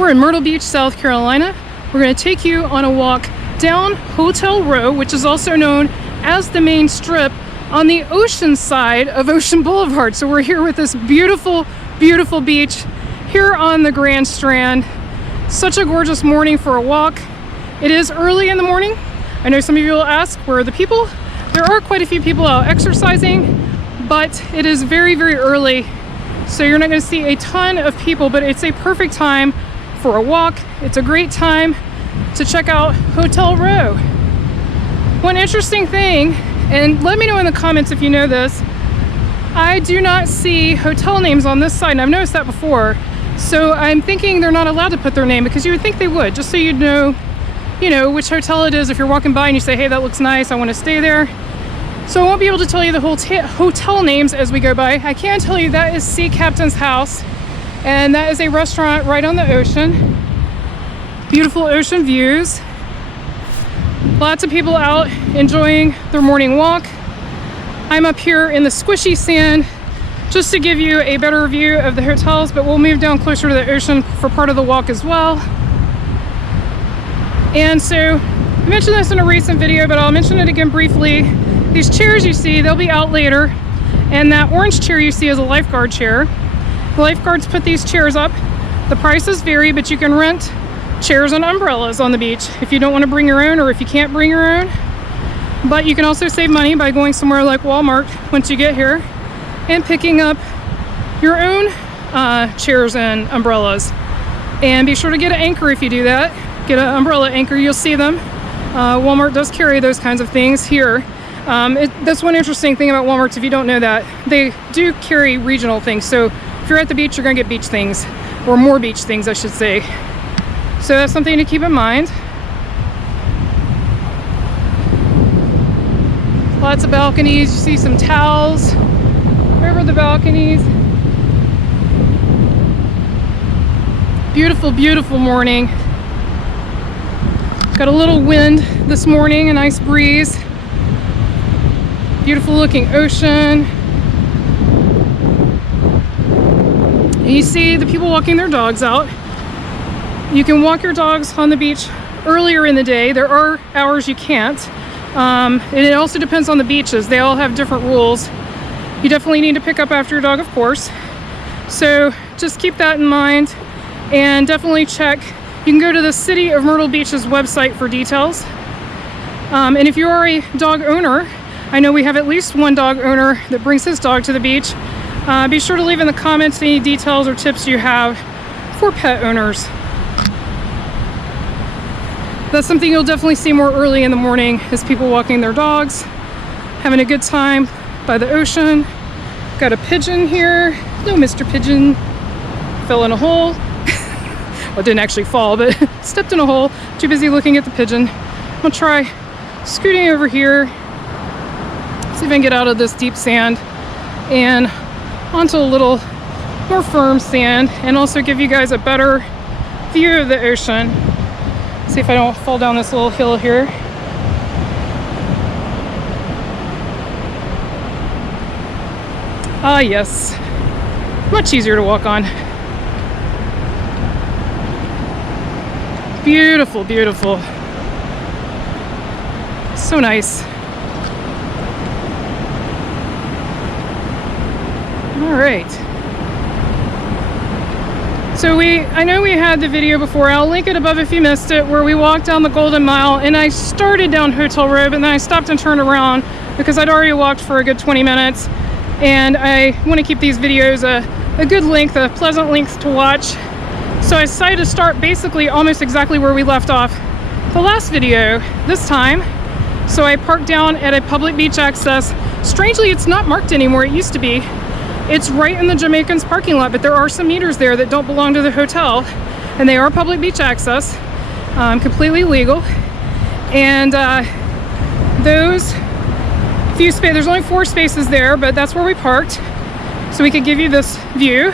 We're in Myrtle Beach, South Carolina. We're going to take you on a walk down Hotel Row, which is also known as the main strip, on the ocean side of Ocean Boulevard. So we're here with this beautiful, beautiful beach here on the Grand Strand. Such a gorgeous morning for a walk. It is early in the morning. I know some of you will ask, where are the people? There are quite a few people out exercising, but it is very, very early. So you're not going to see a ton of people, but it's a perfect time for a walk. It's a great time to check out Hotel Row. One interesting thing, and let me know in the comments if you know this, I do not see hotel names on this side, and I've noticed that before. So I'm thinking they're not allowed to put their name, because you would think they would, just so you'd know, which hotel it is if you're walking by and you say, hey, that looks nice, I want to stay there. So I won't be able to tell you the whole hotel names as we go by. I can tell you that is Sea Captain's House, and that is a restaurant right on the ocean. Beautiful ocean views. Lots of people out enjoying their morning walk. I'm up here in the squishy sand just to give you a better view of the hotels, but we'll move down closer to the ocean for part of the walk as well. And so I mentioned this in a recent video, but I'll mention it again briefly. These chairs you see, they'll be out later, and that orange chair you see is a lifeguard chair. The lifeguards put these chairs up. The prices vary, but you can rent chairs and umbrellas on the beach if you don't want to bring your own, or if you can't bring your own. But you can also save money by going somewhere like Walmart once you get here and picking up your own chairs and umbrellas. And be sure to get an anchor if you do that. Get an umbrella anchor, you'll see them. Walmart does carry those kinds of things here. That's one interesting thing about Walmart's, if you don't know that. They do carry regional things, so if you're at the beach, you're gonna get beach things, or more beach things, I should say. So that's something to keep in mind. Lots of balconies. You see some towels over the balconies. Beautiful, beautiful morning. Got a little wind this morning, a nice breeze. Beautiful looking ocean. And you see the people walking their dogs out. You can walk your dogs on the beach earlier in the day. There are hours you can't. And it also depends on the beaches. They all have different rules. You definitely need to pick up after your dog, of course. So just keep that in mind, and definitely check. You can go to the City of Myrtle Beach's website for details. And if you are a dog owner, I know we have at least one dog owner that brings his dog to the beach. Be sure to leave in the comments any details or tips you have for pet owners. That's something you'll definitely see more early in the morning, is people walking their dogs, having a good time by the ocean. Got a pigeon here. No, Mr. Pigeon. Fell in a hole. Well, it didn't actually fall, but stepped in a hole. Too busy looking at the pigeon. I'm gonna try scooting over here. See if I can get out of this deep sand and onto a little more firm sand, and also give you guys a better view of the ocean. See if I don't fall down this little hill here. Ah, yes. Much easier to walk on. Beautiful, beautiful. So nice. All right. So I know we had the video before, I'll link it above if you missed it, where we walked down the Golden Mile, and I started down Hotel Row, but then I stopped and turned around because I'd already walked for a good 20 minutes. And I want to keep these videos a good length, a pleasant length to watch. So I decided to start basically almost exactly where we left off the last video this time. So I parked down at a public beach access. Strangely, it's not marked anymore, it used to be. It's right in the Jamaicans parking lot, but there are some meters there that don't belong to the hotel, and they are public beach access, completely legal. And those few spaces, there's only 4 spaces there, but that's where we parked, so we could give you this view.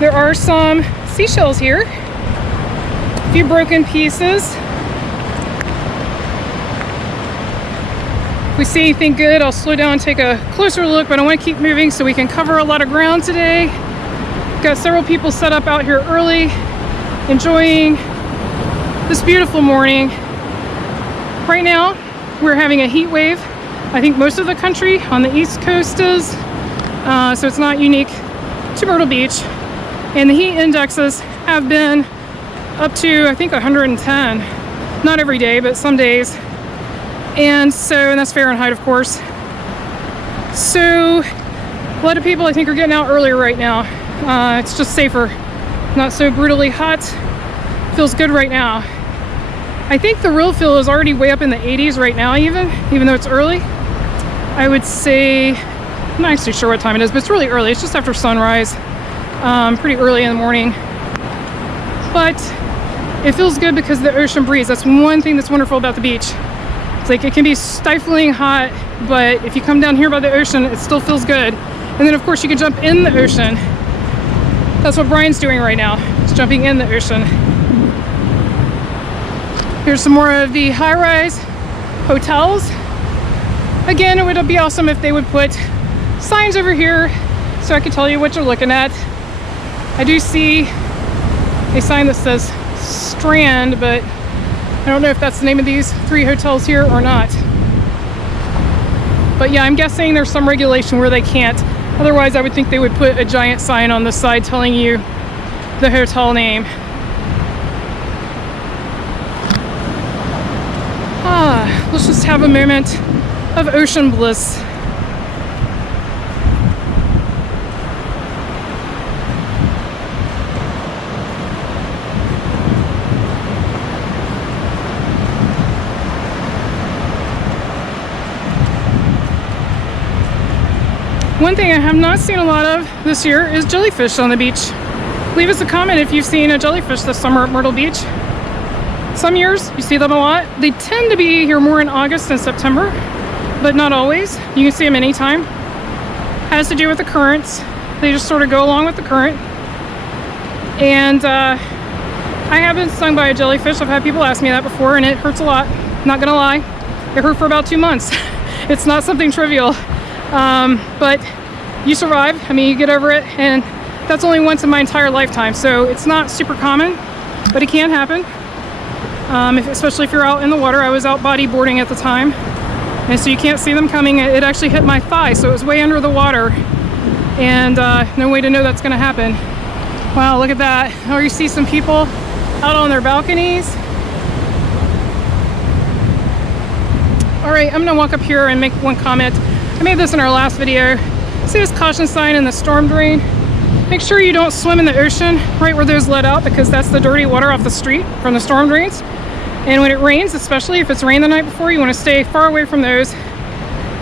There are some seashells here, a few broken pieces. If we see anything good, I'll slow down and take a closer look, but I want to keep moving so we can cover a lot of ground today. Got several people set up out here early. enjoying this beautiful morning. Right now, we're having a heat wave. I think most of the country on the East Coast is, so it's not unique to Myrtle Beach. And the heat indexes have been up to, I think, 110. Not every day, but some days. And that's Fahrenheit, of course. So a lot of people, I think, are getting out earlier right now. It's just safer, not so brutally hot. Feels good right now. I think the real feel is already way up in the 80s right now, even though it's early. I would say, I'm not actually sure what time it is, but it's really early. It's just after sunrise, pretty early in the morning. But it feels good because of the ocean breeze. That's one thing that's wonderful about the beach. It's like it can be stifling hot, but if you come down here by the ocean, it still feels good. And then of course you can jump in the ocean. That's what Brian's doing right now. He's jumping in the ocean. Here's some more of the high-rise hotels. Again, it would be awesome if they would put signs over here so I could tell you what you're looking at. I do see a sign that says Strand, but I don't know if that's the name of these 3 hotels here or not. But yeah, I'm guessing there's some regulation where they can't. Otherwise, I would think they would put a giant sign on the side telling you the hotel name. Let's just have a moment of ocean bliss. One thing I have not seen a lot of this year is jellyfish on the beach. Leave us a comment if you've seen a jellyfish this summer at Myrtle Beach. Some years you see them a lot. They tend to be here more in August and September, but not always. You can see them anytime. Has to do with the currents. They just sort of go along with the current. And I have been stung by a jellyfish. I've had people ask me that before, and it hurts a lot. Not gonna lie, it hurt for about 2 months. It's not something trivial, but you survive. I mean, you get over it, and that's only once in my entire lifetime, so it's not super common, but it can happen. Especially if you're out in the water. I was out bodyboarding at the time, and so you can't see them coming. It actually hit my thigh, so it was way under the water, and no way to know that's gonna happen. Wow, look at that. Oh, you see some people out on their balconies. All right, I'm gonna walk up here and make one comment. I made this in our last video. See this caution sign in the storm drain? Make sure you don't swim in the ocean right where those let out, because that's the dirty water off the street from the storm drains. And when it rains, especially if it's rained the night before, you want to stay far away from those.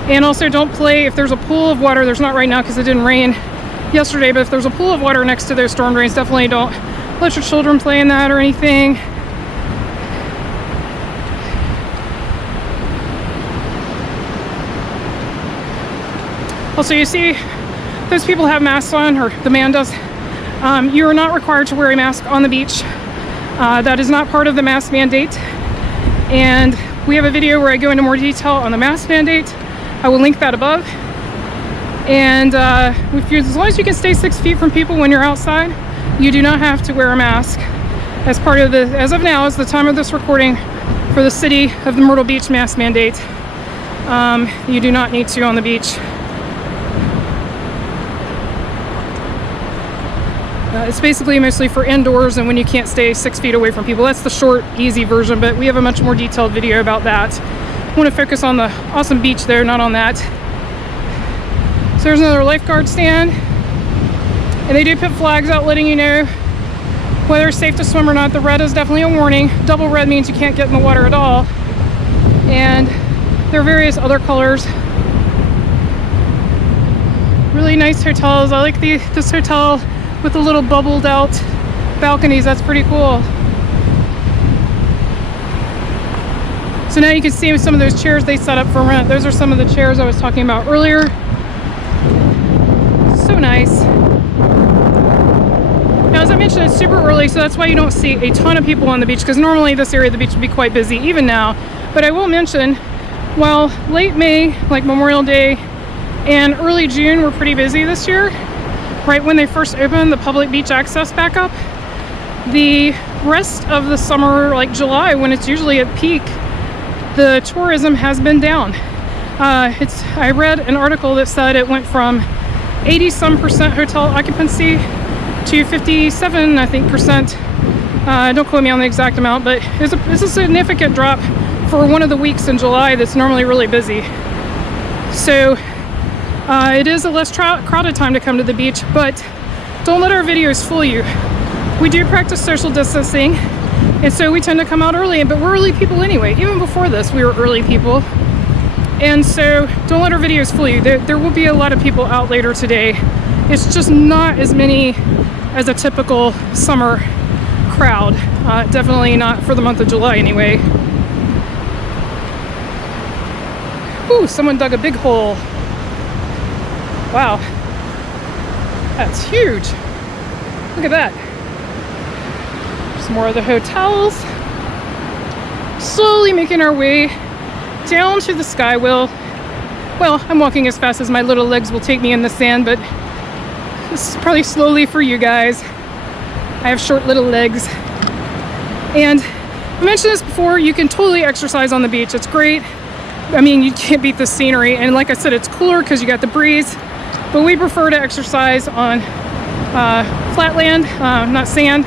And also don't play if there's a pool of water. There's not right now because it didn't rain yesterday, but if there's a pool of water next to those storm drains, definitely don't let your children play in that or anything. Also, you see those people have masks on, or the man does. You are not required to wear a mask on the beach. That is not part of the mask mandate. And we have a video where I go into more detail on the mask mandate. I will link that above. And as long as you can stay 6 feet from people when you're outside, you do not have to wear a mask. As part of the, as of now, is the time of this recording for the city of the Myrtle Beach mask mandate. You do not need to on the beach. It's basically mostly for indoors and when you can't stay 6 feet away from people. That's the short, easy version, but we have a much more detailed video about that. I want to focus on the awesome beach there, not on that. So there's another lifeguard stand. And they do put flags out letting you know whether it's safe to swim or not. The red is definitely a warning. Double red means you can't get in the water at all. And there are various other colors. Really nice hotels. I like this hotel with the little bubbled out balconies. That's pretty cool. So now you can see some of those chairs they set up for rent. Those are some of the chairs I was talking about earlier. So nice. Now, as I mentioned, it's super early, so that's why you don't see a ton of people on the beach, because normally this area of the beach would be quite busy, even now. But I will mention, while late May, like Memorial Day, and early June were pretty busy this year, right when they first opened the public beach access back up, the rest of the summer, like July, when it's usually at peak, the tourism has been down. I read an article that said it went from 80-some% hotel occupancy to 57, I think, percent. Don't quote me on the exact amount, but it's a significant drop for one of the weeks in July that's normally really busy. So it is a less crowded time to come to the beach, but don't let our videos fool you. We do practice social distancing, and so we tend to come out early, but we're early people anyway. Even before this, we were early people. And so don't let our videos fool you. There will be a lot of people out later today. It's just not as many as a typical summer crowd. Definitely not for the month of July anyway. Ooh, someone dug a big hole. Wow. That's huge. Look at that. Some more of the hotels. Slowly making our way down to the skywheel. Well, I'm walking as fast as my little legs will take me in the sand, but this is probably slowly for you guys. I have short little legs. And I mentioned this before, you can totally exercise on the beach. It's great. I mean, you can't beat the scenery. And like I said, it's cooler because you got the breeze. But we prefer to exercise on flat land, not sand.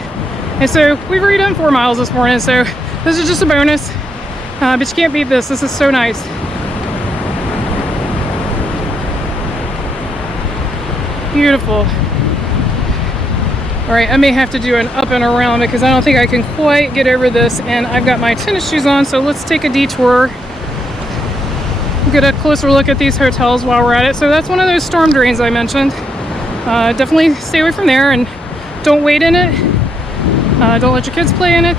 And so we've already done 4 miles this morning. So this is just a bonus. But you can't beat this. This is so nice. Beautiful. All right, I may have to do an up and around because I don't think I can quite get over this, and I've got my tennis shoes on, so let's take a detour. Get a closer look at these hotels while we're at it. So that's one of those storm drains I mentioned. Definitely stay away from there and don't wade in it. Don't let your kids play in it.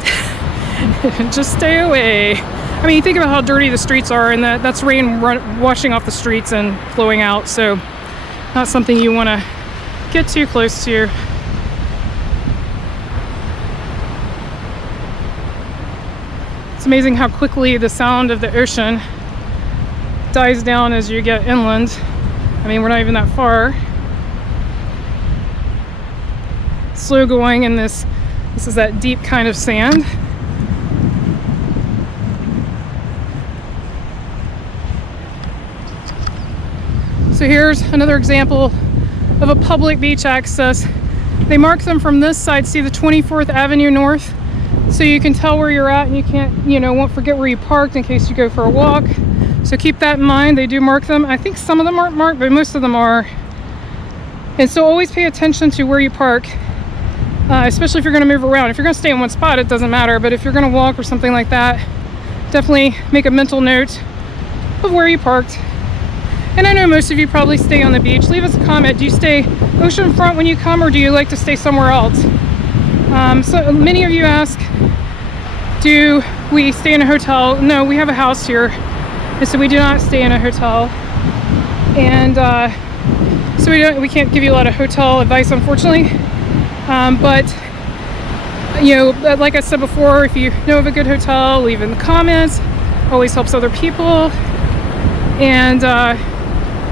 Just stay away. I mean, you think about how dirty the streets are, and that's rain washing off the streets and flowing out, so not something you want to get too close to. It's amazing how quickly the sound of the ocean dies down as you get inland. I mean, we're not even that far. Slow going in this is that deep kind of sand. So here's another example of a public beach access. They mark them from this side, see the 24th Avenue North, so you can tell where you're at and you can't, won't forget where you parked in case you go for a walk. So keep that in mind. They do mark them. I think some of them aren't marked, but most of them are. And so always pay attention to where you park, especially if you're going to move around. If you're going to stay in one spot, it doesn't matter, but if you're going to walk or something like that, definitely make a mental note of where you parked. And I know most of you probably stay on the beach. Leave us a comment. Do you stay oceanfront when you come, or do you like to stay somewhere else? So many of you ask, do we stay in a hotel? No, we have a house here, and so we do not stay in a hotel. And so we can't give you a lot of hotel advice, unfortunately. But like I said before, if you know of a good hotel, leave in the comments. Always helps other people. And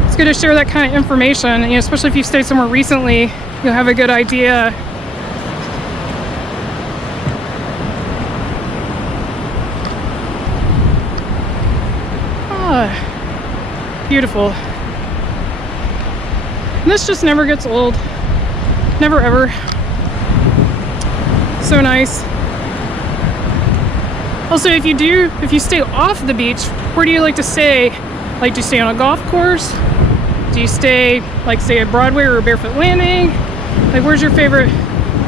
it's good to share that kind of information, especially if you stayed somewhere recently, you'll have a good idea. Beautiful. And this just never gets old. Never ever. So nice. Also, if you stay off the beach, where do you like to stay? Like, do you stay on a golf course? Do you stay, like, say at Broadway or Barefoot Landing? Like, where's your favorite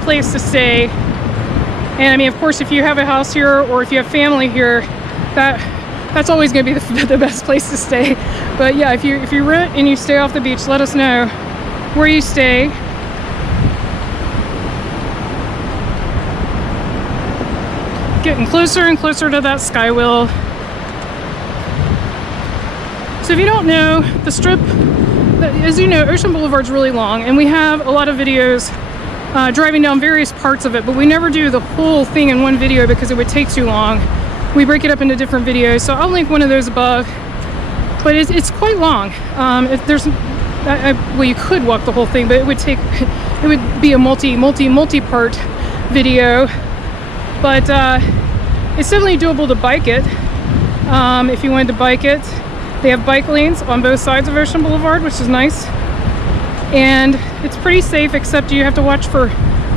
place to stay? And I mean, of course, if you have a house here or if you have family here, that's always going to be the best place to stay. But yeah, if you rent and you stay off the beach, let us know where you stay. Getting closer and closer to that skywheel. So if you don't know, the strip, as you know, Ocean Boulevard's really long, and we have a lot of videos driving down various parts of it, but we never do the whole thing in one video because it would take too long. We break it up into different videos, so I'll link one of those above. But it's quite long. Well, you could walk the whole thing, but it would be a multi-part video. but it's definitely doable to bike it. If you wanted to bike it, they have bike lanes on both sides of Ocean Boulevard, which is nice, and it's pretty safe, except you have to watch for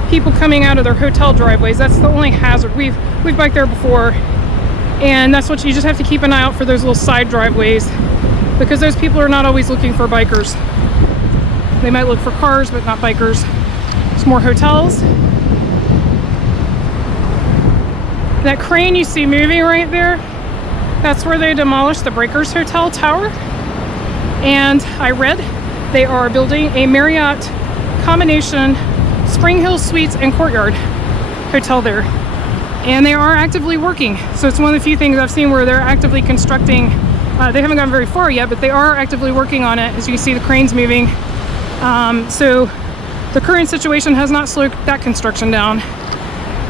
people coming out of their hotel driveways. That's the only hazard. We've biked there before, and that's what you just have to keep an eye out for, those little side driveways, because those people are not always looking for bikers. They might look for cars, but not bikers. There's more hotels. That crane you see moving right there, that's where they demolished the Breakers Hotel tower. And I read they are building a Marriott combination Spring Hill Suites and Courtyard hotel there. And they are actively working. So it's one of the few things I've seen where they're actively constructing. They haven't gone very far yet, but they are actively working on it. As you can see, the crane's moving. So the current situation has not slowed that construction down.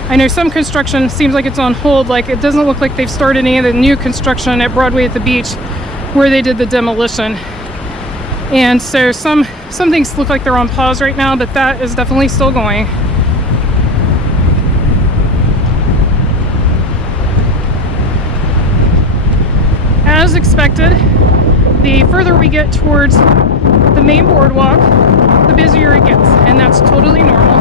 I know some construction seems like it's on hold, like it doesn't look like they've started any of the new construction at Broadway at the beach where they did the demolition. And so some things look like they're on pause right now, but that is definitely still going. As expected, the further we get towards the main boardwalk, the busier it gets, and that's totally normal.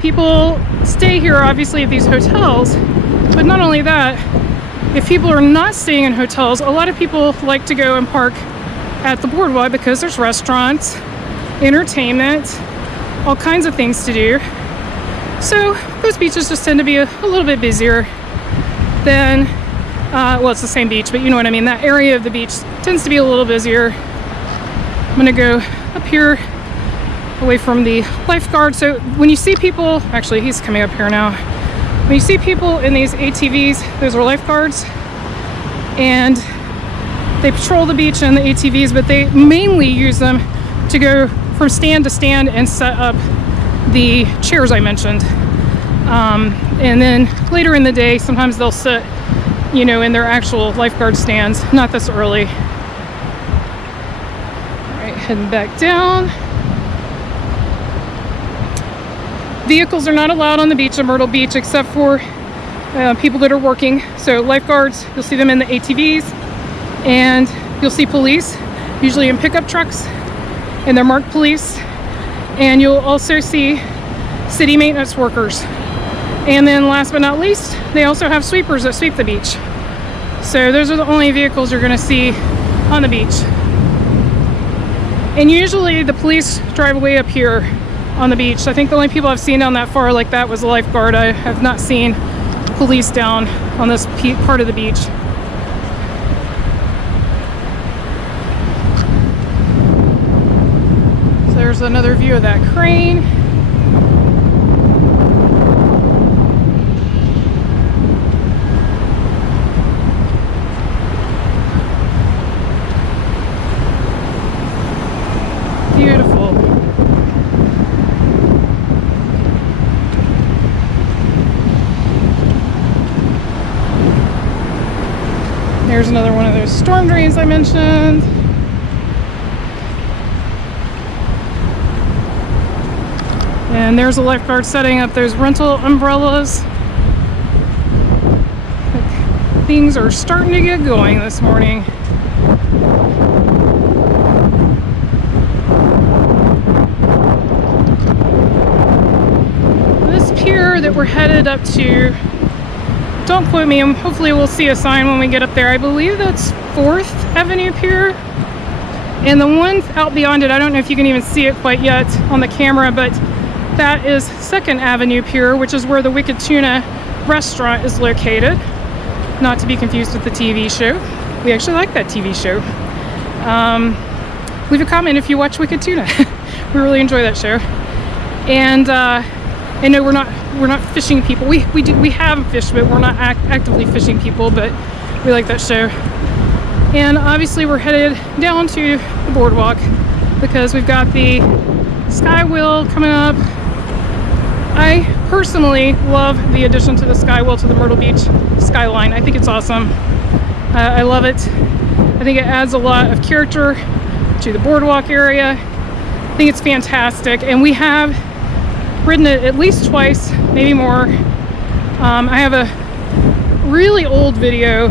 People stay here obviously at these hotels, but not only that, if people are not staying in hotels, a lot of people like to go and park at the boardwalk because there's restaurants, entertainment, all kinds of things to do. So those beaches just tend to be a little bit busier than, well, it's the same beach, but you know what I mean. That area of the beach tends to be a little busier. I'm gonna go up here away from the lifeguard. So when you see people, actually he's coming up here now. When you see people in these ATVs, those are lifeguards, and they patrol the beach in the ATVs, but they mainly use them to go from stand to stand and set up the chairs I mentioned. And then later in the day, sometimes they'll sit, you know, in their actual lifeguard stands. Not this early. All right, heading back down. Vehicles are not allowed on the beach at Myrtle Beach except for people that are working. So lifeguards, you'll see them in the ATVs, and you'll see police, usually in pickup trucks, and they're marked police. And you'll also see city maintenance workers. And then last but not least, they also have sweepers that sweep the beach. So those are the only vehicles you're gonna see on the beach. And usually the police drive away up here on the beach. I think the only people I've seen down that far like that was a lifeguard. I have not seen police down on this part of the beach. So there's another view of that crane. Beautiful. There's another one of those storm drains I mentioned. And there's a lifeguard setting up those rental umbrellas. Things are starting to get going this morning. This pier that we're headed up to, don't quote me, hopefully we'll see a sign when we get up there. I believe that's 4th Avenue Pier. And the one out beyond it, I don't know if you can even see it quite yet on the camera, but that is 2nd Avenue Pier, which is where the Wicked Tuna restaurant is located. Not to be confused with the TV show. We actually like that TV show. Leave a comment if you watch Wicked Tuna. We really enjoy that show. And no, we're not fishing people. We have fished, but we're not actively fishing people, but we like that show. And obviously we're headed down to the boardwalk because we've got the skywheel coming up. I personally love the addition to the skywheel to the Myrtle Beach skyline. I think it's awesome. I love it. I think it adds a lot of character to the boardwalk area. I think it's fantastic. And we have ridden it at least twice, maybe more. I have a really old video,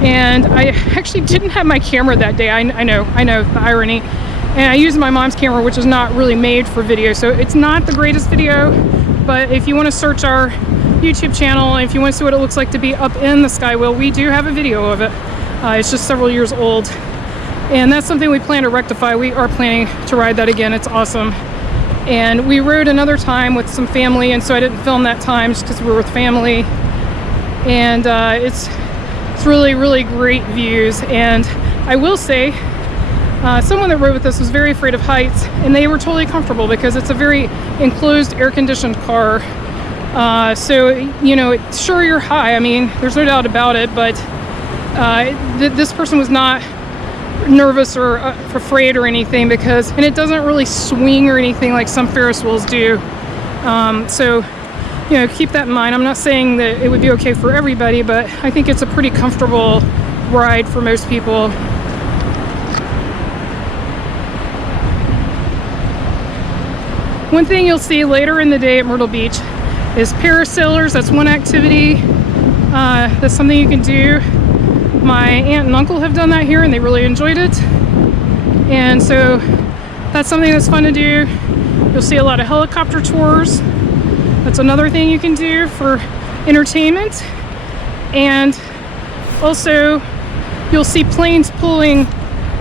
and I actually didn't have my camera that day. I know the irony. And I used my mom's camera, which is not really made for video, so it's not the greatest video. But if you want to search our YouTube channel, and if you want to see what it looks like to be up in the skywheel, we do have a video of it. It's just several years old, and that's something we plan to rectify. We are planning to ride that again. It's awesome. And we rode another time with some family, and so I didn't film that time just because we were with family. And it's really, really great views. And I will say, someone that rode with us was very afraid of heights, and they were totally comfortable because it's a very enclosed, air-conditioned car. So, you know, sure, you're high. I mean, there's no doubt about it, but this person was not nervous or afraid or anything, because, and it doesn't really swing or anything like some Ferris wheels do. So, you know, keep that in mind. I'm not saying that it would be okay for everybody, but I think it's a pretty comfortable ride for most people. One thing you'll see later in the day at Myrtle Beach is parasailers. That's one activity. That's something you can do. My aunt and uncle have done that here, and they really enjoyed it. And so that's something that's fun to do. You'll see a lot of helicopter tours. That's another thing you can do for entertainment. And also you'll see planes pulling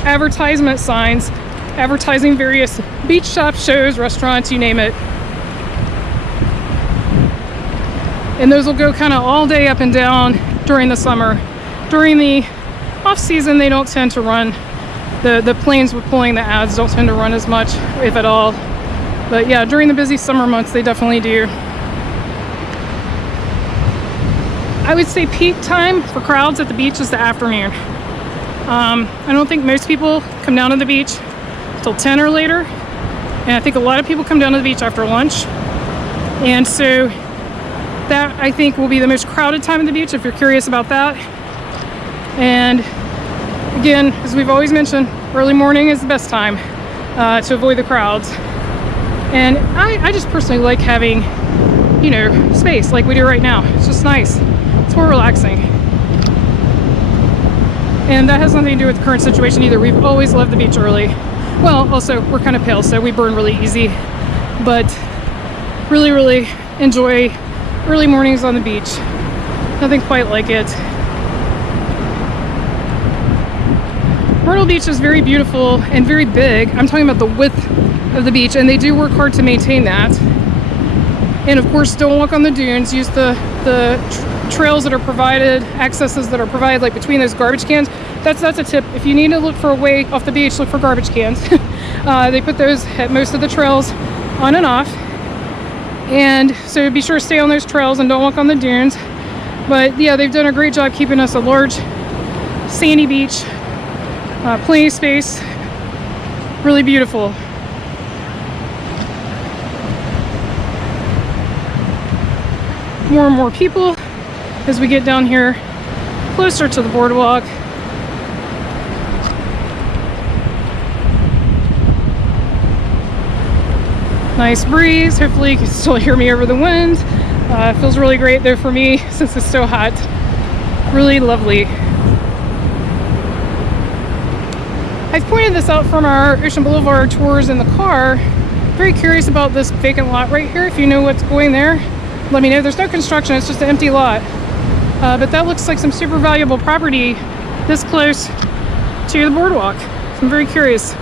advertisement signs, advertising various beach shops, shows, restaurants, you name it. And those will go kind of all day up and down during the summer. During the off season, they don't tend to run. The planes with pulling the ads don't tend to run as much, if at all. But yeah, during the busy summer months, they definitely do. I would say peak time for crowds at the beach is the afternoon. I don't think most people come down to the beach till 10 or later. And I think a lot of people come down to the beach after lunch. And so that, I think, will be the most crowded time at the beach, if you're curious about that. And again, as we've always mentioned, early morning is the best time to avoid the crowds. And I just personally like having, you know, space like we do right now. It's just nice. It's more relaxing. And that has nothing to do with the current situation either. We've always loved the beach early. Well, also, we're kind of pale, so we burn really easy. But really, really enjoy early mornings on the beach. Nothing quite like it. Myrtle Beach is very beautiful and very big. I'm talking about the width of the beach, and they do work hard to maintain that. And of course, don't walk on the dunes. Use the trails that are provided, accesses that are provided, like between those garbage cans. That's a tip. If you need to look for a way off the beach, look for garbage cans. They put those at most of the trails on and off. And so be sure to stay on those trails and don't walk on the dunes. But yeah, they've done a great job keeping us a large sandy beach. Plenty of space. Really beautiful. More and more people as we get down here closer to the boardwalk. Nice breeze. Hopefully you can still hear me over the wind. It feels really great though for me since it's so hot. Really lovely. I've pointed this out from our Ocean Boulevard tours in the car. Very curious about this vacant lot right here. If you know what's going there, let me know. There's no construction, it's just an empty lot. But that looks like some super valuable property this close to the boardwalk. So I'm very curious.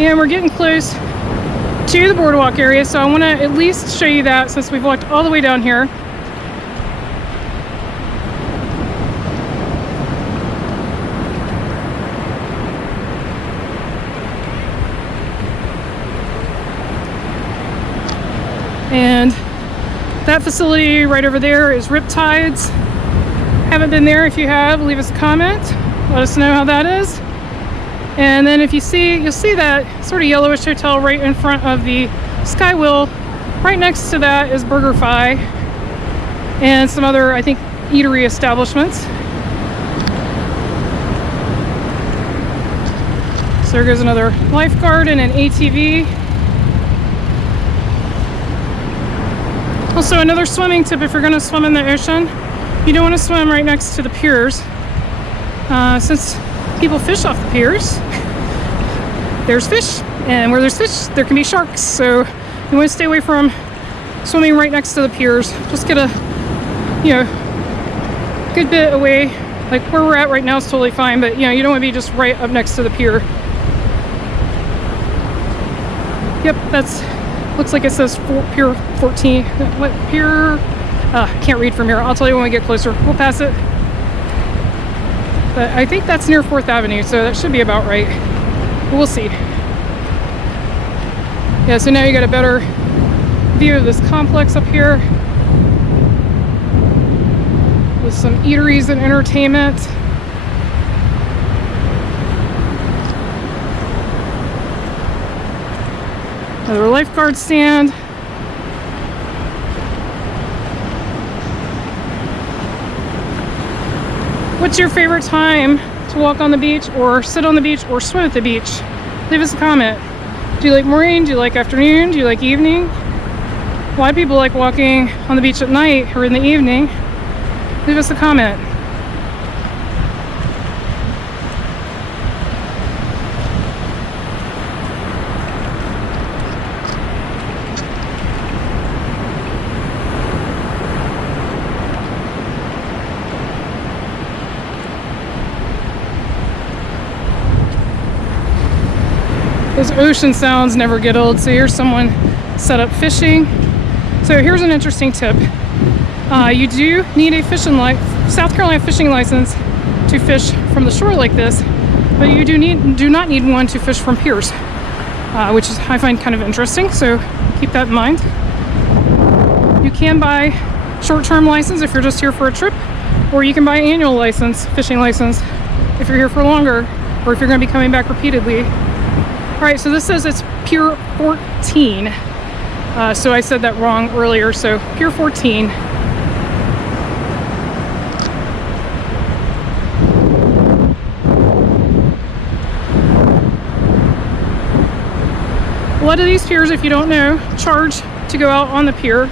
And we're getting close to the boardwalk area, so I want to at least show you that since we've walked all the way down here. And that facility right over there is Riptides. Haven't been there. If you have, leave us a comment. Let us know how that is. And then if you see, you'll see that sort of yellowish hotel right in front of the skywheel. Right next to that is BurgerFi and some other, I think, eatery establishments. So there goes another lifeguard and an ATV. Also, another swimming tip: if you're going to swim in the ocean, you don't want to swim right next to the piers. Since people fish off the piers, there's fish, and where there's fish, there can be sharks. So you want to stay away from swimming right next to the piers. Just get a, good bit away. Like where we're at right now is totally fine, but you don't want to be just right up next to the pier. Yep, that's, looks like it says Pier 14. What pier? Can't read from here. I'll tell you when we get closer. We'll pass it. But I think that's near 4th Avenue, so that should be about right. We'll see. Yeah, so now you got a better view of this complex up here with some eateries and entertainment. Another lifeguard stand. What's your favorite time to walk on the beach or sit on the beach or swim at the beach? Leave us a comment. Do you like morning? Do you like afternoon? Do you like evening? A lot of people like walking on the beach at night or in the evening. Leave us a comment. Those ocean sounds never get old. So here's someone set up fishing. So here's an interesting tip. You do need a South Carolina fishing license to fish from the shore like this, but you do not need one to fish from piers, which is, I find, kind of interesting. So keep that in mind. You can buy short-term license if you're just here for a trip, or you can buy annual license, fishing license, if you're here for longer, or if you're going to be coming back repeatedly. All right, so this says it's Pier 14. So I said that wrong earlier, so Pier 14. A lot of these piers, if you don't know, charge to go out on the pier.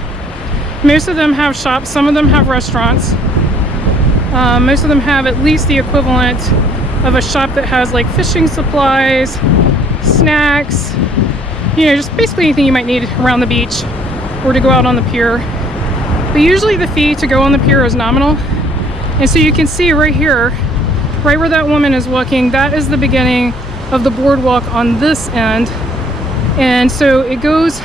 Most of them have shops, some of them have restaurants. Most of them have at least the equivalent of a shop that has like fishing supplies, snacks, just basically anything you might need around the beach or to go out on the pier. But usually the fee to go on the pier is nominal. And so you can see right here, right where that woman is walking, that is the beginning of the boardwalk on this end. And so it goes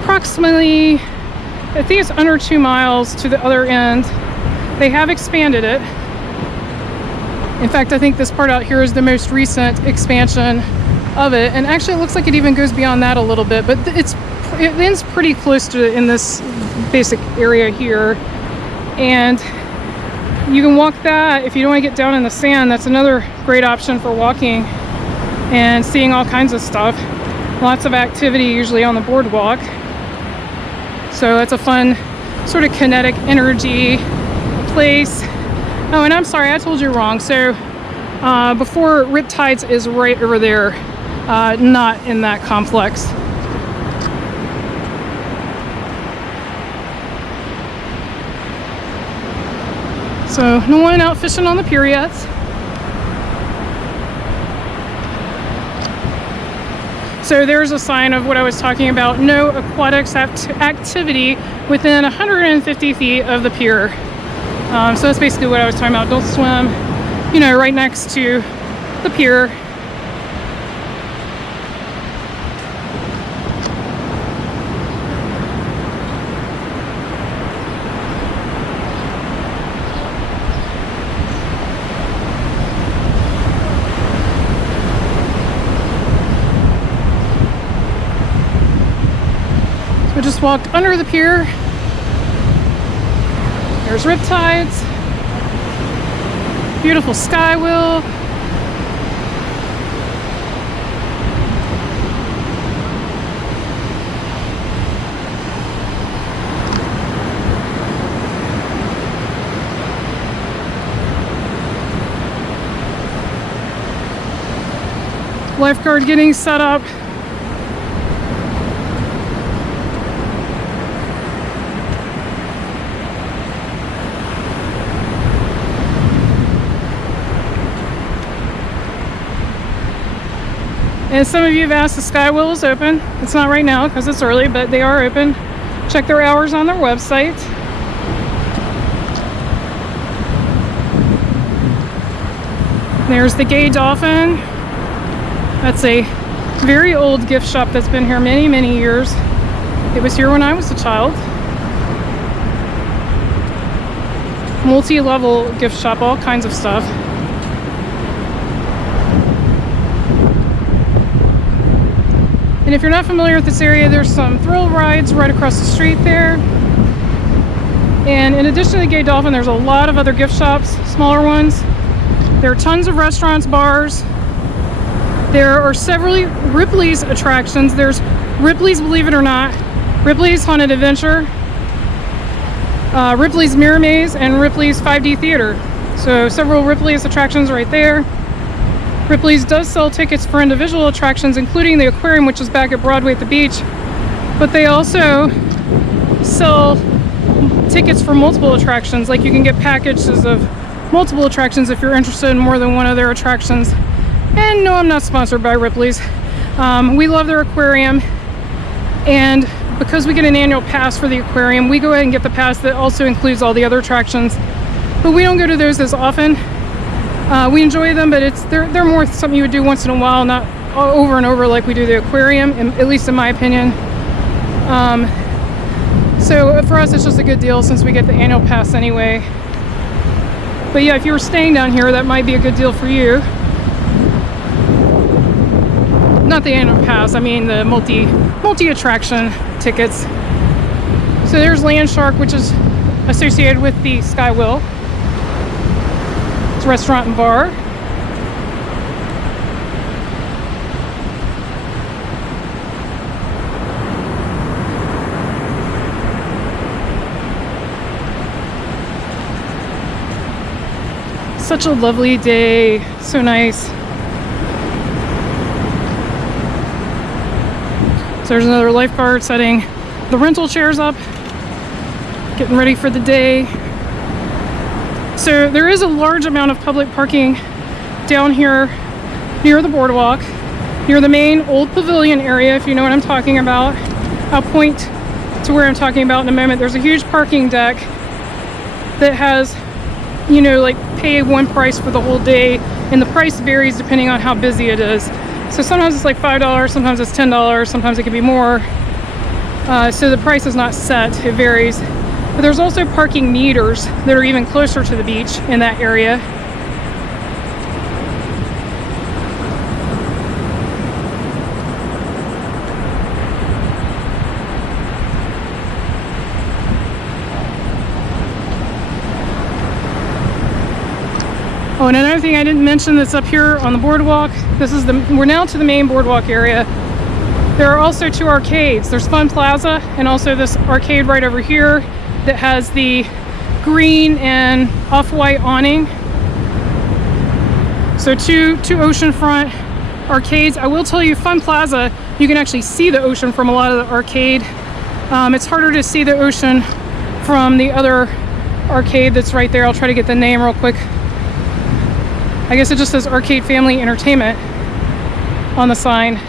approximately, I think it's under 2 miles to the other end. They have expanded it. In fact, I think this part out here is the most recent expansion of it, and actually it looks like it even goes beyond that a little bit, but it ends pretty close to in this basic area here. And you can walk that if you don't want to get down in the sand. That's another great option for walking and seeing all kinds of stuff. Lots of activity usually on the boardwalk, so that's a fun sort of kinetic energy place. Oh, and I'm sorry, I told you wrong. So before Riptides is right over there, not in that complex. So no one out fishing on the pier yet. So there's a sign of what I was talking about: no aquatics activity within 150 feet of the pier. So that's basically what I was talking about. Don't swim, right next to the pier. So we just walked under the pier. There's Riptides, beautiful skywheel. Lifeguard getting set up. And some of you have asked, the skywheel is open. It's not right now because it's early, but they are open. Check their hours on their website. There's the Gay Dolphin. That's a very old gift shop that's been here many, many years. It was here when I was a child. Multi-level gift shop, all kinds of stuff. And if you're not familiar with this area, there's some thrill rides right across the street there. And in addition to the Gay Dolphin, there's a lot of other gift shops, smaller ones. There are tons of restaurants, bars. There are several Ripley's attractions. There's Ripley's Believe It or Not, Ripley's Haunted Adventure, Ripley's Mirror Maze, and Ripley's 5D Theater. So several Ripley's attractions right there. Ripley's does sell tickets for individual attractions, including the aquarium, which is back at Broadway at the beach. But they also sell tickets for multiple attractions. Like you can get packages of multiple attractions if you're interested in more than one of their attractions. And no, I'm not sponsored by Ripley's. We love their aquarium. And because we get an annual pass for the aquarium, we go ahead and get the pass that also includes all the other attractions. But we don't go to those as often. We enjoy them, but they're more something you would do once in a while, not over and over like we do the aquarium, at least in my opinion. So for us, it's just a good deal since we get the annual pass anyway. But yeah, if you were staying down here, that might be a good deal for you. Not the annual pass, I mean the multi-attraction tickets. So there's Land Shark, which is associated with the skywheel. Restaurant and bar. Such a lovely day, so nice. So there's another lifeguard setting the rental chairs up, getting ready for the day. So there is a large amount of public parking down here near the boardwalk, near the main old pavilion area, if you know what I'm talking about. I'll point to where I'm talking about in a moment. There's a huge parking deck that has, you know, like pay one price for the whole day, and the price varies depending on how busy it is. So sometimes it's like $5, sometimes it's $10, sometimes it could be more. So the price is not set, it varies. But there's also parking meters that are even closer to the beach in that area. Oh, and another thing I didn't mention that's up here on the boardwalk, we're now to the main boardwalk area. There are also two arcades. There's Fun Plaza and also this arcade right over here that has the green and off-white awning. So two oceanfront arcades. I will tell you, Fun Plaza, you can actually see the ocean from a lot of the arcade. It's harder to see the ocean from the other arcade that's right there. I'll try to get the name real quick. I guess it just says Arcade Family Entertainment on the sign.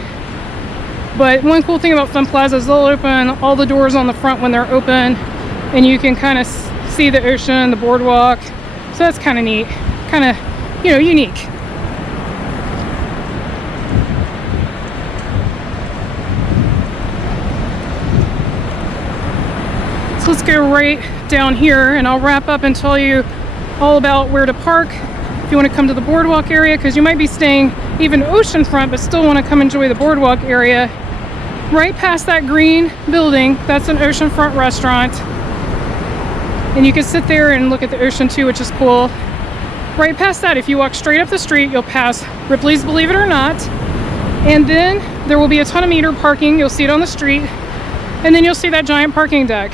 But one cool thing about Fun Plaza is they'll open all the doors on the front when they're open, and you can kind of see the ocean, the boardwalk. So that's kind of neat, kind of, you know, unique. So let's go right down here, and I'll wrap up and tell you all about where to park if you want to come to the boardwalk area, because you might be staying even oceanfront but still want to come enjoy the boardwalk area. Right past that green building, that's an oceanfront restaurant, and you can sit there and look at the ocean too, which is cool. Right past that, if you walk straight up the street, you'll pass Ripley's Believe It or Not, and then there will be a ton of meter parking. You'll see it on the street, and then you'll see that giant parking deck,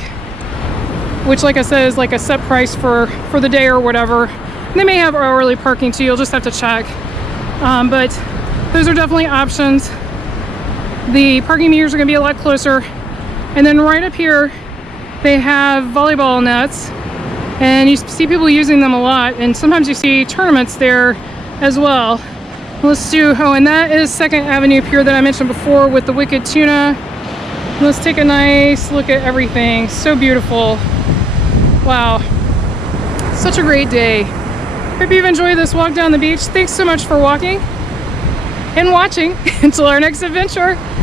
which, like I said, is like a set price for the day or whatever. They may have hourly parking too, you'll just have to check. But those are definitely options. The parking meters are going to be a lot closer. And then right up here, they have volleyball nets. And you see people using them a lot. And sometimes you see tournaments there as well. Let's do, oh, and that is 2nd Avenue Pier that I mentioned before with the Wicked Tuna. Let's take a nice look at everything. So beautiful. Wow. Such a great day. Hope you've enjoyed this walk down the beach. Thanks so much for walking and watching. Until our next adventure.